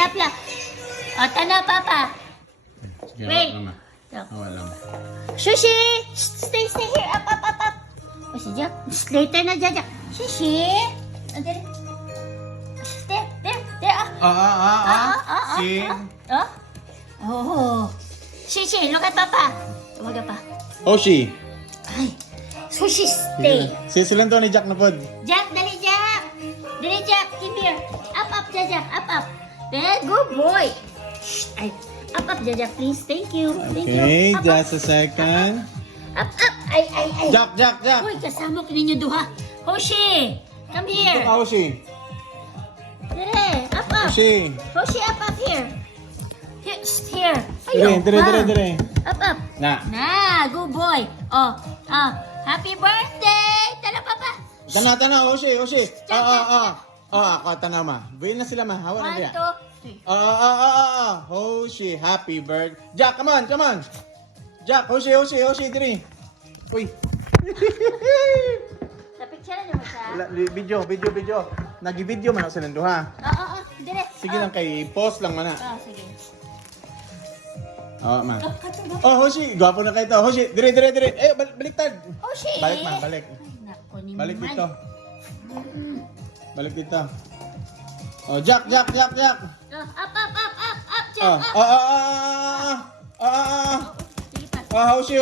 up lang. O, tana, Papa. Sige, Wait. awal naman. Awal naman. Sushi! Stay here. Up. O, si Jack. Later na, Jack. Sushi! There. Si. Oh. Sushi, look at Papa. Tumaga pa. Hoshi. Ay. Sushi, stay. Sisilan to ni Jack na pod. Jack, dali, Jack. Dali, Jack. Come here. Up, Jack. Up. Very good boy. Shh. Ay. Up, Jack, please. Thank you. Okay, Up, just a second. Up. Ay. Jack. Uy, kasama ko ninyo duha. Hoshi, come here. Hoshi. Dire, up. Hoshi. Hoshi, up here. Here. Ayun, Dire. Up. Na. Good boy. Happy birthday. Tala, Papa. Tana, Hoshi. Ako, tana ma. Buhin na sila ma. Hawa na 1, diya. 2, 3. Hoshi, happy birthday. Jack, come on. Jack, Hoshi, dire. Uy. Sa picture na mo sa. Video. Nagi-video man ako sa nanduha. Dire. Sige lang kay post lang man na. Sige. Oo, man. Hoshi, gwapo na kayo to. Hoshi, dire. Baliktad. Hoshi. Balik. Ay, nako ni Balik man. dito. Balik dito. Jack. Up, Jack. Sige pa. Hoshi.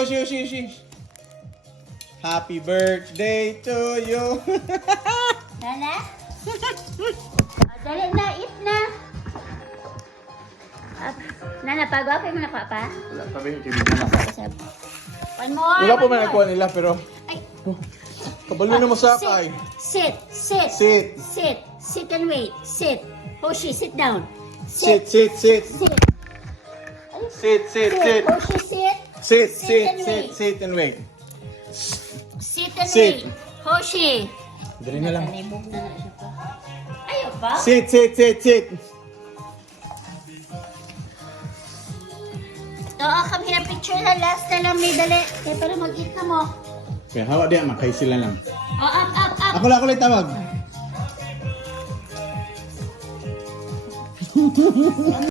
Happy birthday to you. Dala. Dali na, eat na. Nana, pagwapin mo na, Papa. Wala pa ba yung TV na? One more. Wala pa man nakuha nila pero Ay. kabalo na mo sa kay. Sit and wait. Sit. Hoshi, sit down. Sit. Sit. Sit. Hoshi, sit. Sit and wait. Sit and Sit. wait. Hoshi. Dali na lang. Nalibog na siya pa. Ayaw ba? Sit. Oo, kami na picture na last na lang may dali. Kaya para mag-eat na mo. Kaya hawa diya, makay sila lang. Up. Ako lang tawag.